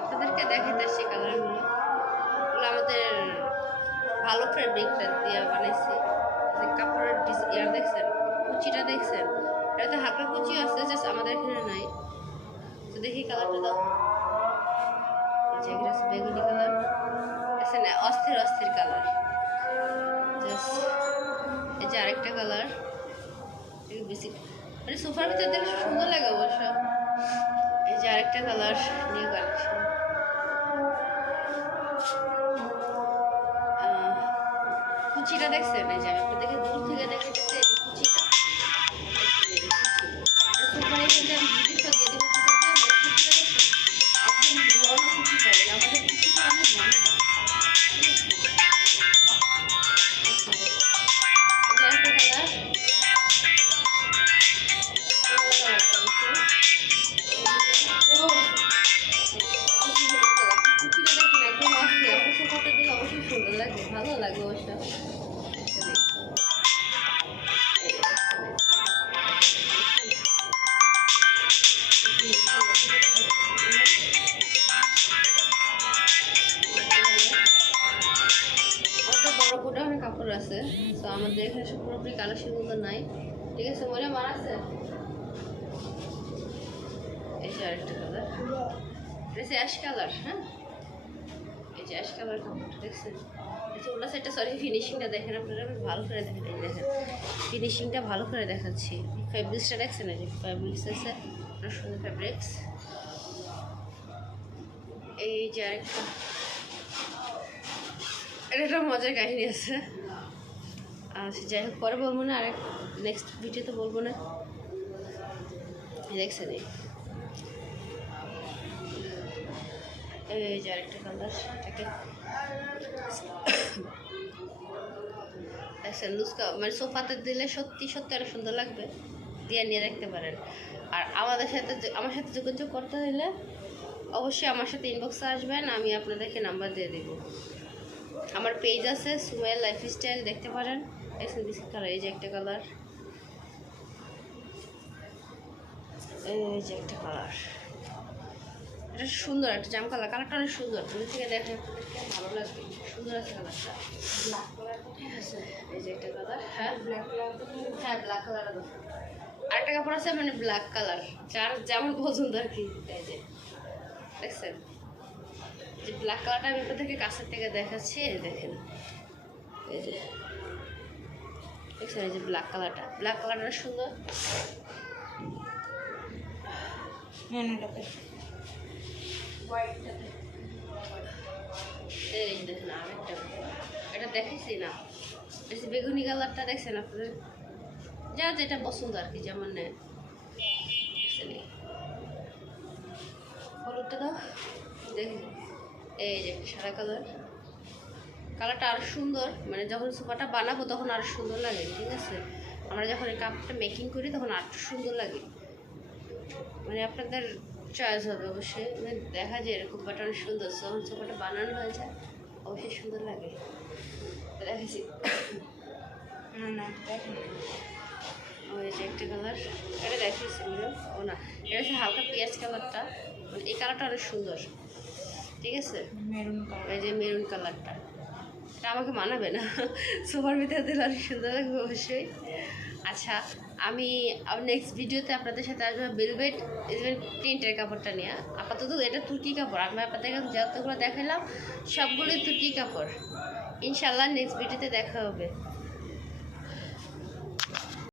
আপনাদেরকে দেখাইতে আসছি কালারগুলো। এগুলো আমাদের ভালো ফেব্রিকটা দিয়ে বানাইছি। কাপড়ের ইয়ার দেখছেন, কুচিটা দেখছেন, এটাতে হালকা কুচি আছে, জাস্ট আমাদের এখানে নাই। তো দেখি কালারটা দাও। যেগুলো আছে বেগুনি কালার, আছে না অস্থির অস্থির কালার। জাস্ট এই যে আরেকটা কালার, বেশি মানে সোফার ভিতরে দেখলে সুন্দর লাগে অবশ্য। এই যে আরেকটা কালার, নিউ কালেকশন। কুচিটা দেখছেন, এই যে আমি আপনাদেরকে দূর থেকে দেখে দিচ্ছি কুচিটা। সোফার এখানে আমি ভিডিওটা দিয়ে দেবো। একদম বড় কুচিটা, আমাদের কুচিটা অনেক বড়। ভালো লাগে অবশ্য। বড় গোডাউনে কাপড় আছে, তো আমাদের এখানে সব পুরোপুরি কালেকশনগুলো নাই। ঠিক আছে, মনে মার আছে। এই যে আরেকটা কালার, এটা অ্যাশ কালার। হ্যাঁ, এই যে অ্যাশ কালার কাপড় দেখছেন। ওটা সাইডটা সরি ফিনিশিংটা দেখেন আপনারা, ভালো করে দেখেন। এই দেখেন ফিনিশিংটা ভালো করে দেখাচ্ছি। ফেব্রিক্সটা দেখছেন, এই যে ফেব্রিক্স আছে, সুন্দর ফেব্রিক্স। এই যে আরেকটা, এটা মজার কাহিনী আছে। আচ্ছা যাই হোক, পরে বলবো না, আরেক নেক্সট ভিডিওতে বলবো না। দেখছেন এই যে আরেকটা কালার, একটা দেখছেন লুজকা, মানে সোফাতে দিলে সত্যি সত্যি আরো সুন্দর লাগবে, দিয়ে নিয়ে রাখতে পারেন। আর আমার সাথে যোগাযোগ করতে হলে অবশ্যই আমার সাথে ইনবক্সে আসবেন, আমি আপনাদেরকে নাম্বার দিয়ে দেব। আমার পেজ আছে সুমাইয়া লাইফস্টাইল, দেখতে পারেন। বিস্কিট কালার, এই যে একটা কালার, এই যে একটা কালার, এটা সুন্দর একটা জাম কালার। কালারটা অনেক সুন্দর, তুমি থেকে দেখেন আপনাদেরকে ভালো লাগবে, সুন্দর আছে কালারটা। ব্ল্যাক কালার আছে, এই যে একটা কালার। হ্যাঁ ব্ল্যাক কালার, হ্যাঁ ব্ল্যাক কালার। আরেকটা কাপড় আছে মানে ব্ল্যাক কালার, যার যেমন পছন্দ আর কি। এই যে দেখছেন, যে ব্ল্যাক কালারটা আমি আপনাদেরকে কাছের থেকে দেখাচ্ছি। এই দেখেন, এই যে দেখছেন, এই যে ব্ল্যাক কালারটা, ব্ল্যাক কালারটা সুন্দর। এই দেখেন আরেকটা, এটা দেখেছি না, বেগুনি কালারটা দেখছেন আপনাদের, যার যেটা পছন্দ আর কি, যেমন নেন। হলুদটা দাও, দেখি এই যে সাদা কালার, কালারটা আরো সুন্দর, মানে যখন সোফাটা বানাবো তখন আরো সুন্দর লাগে। ঠিক আছে, আমরা যখন এই কাপড়টা মেকিং করি তখন আরো সুন্দর লাগে, মানে আপনাদের চয়েস হবে অবশ্যই। মানে দেখা যায় এরকম বাট অনেক সুন্দর, যখন সোফাটা বানানো হয়ে যায় অবশ্যই সুন্দর লাগে। দেখেছি না দেখেন, ওই যে একটা কালার, এটা দেখেছি ও না, এটা হচ্ছে হালকা পেঁয়াজ কালারটা, মানে এই কালারটা অনেক সুন্দর। ঠিক আছে, মেরুন কালার, এই যে মেরুন কালারটা, এটা আমাকে মানাবে না, সোফার ভিতরে দিলে অনেক সুন্দর লাগবে অবশ্যই। আচ্ছা, আমি নেক্সট ভিডিওতে আপনাদের সাথে আসবো ভেলভেট প্রিন্টের কাপড়টা নিয়ে। আপাতত এটা তুর্কি কাপড়, আমি আপনাদের কাছে যতগুলো দেখালাম সবগুলোই তুর্কি কাপড়। ইনশাল্লাহ নেক্সট ভিডিওতে দেখা হবে।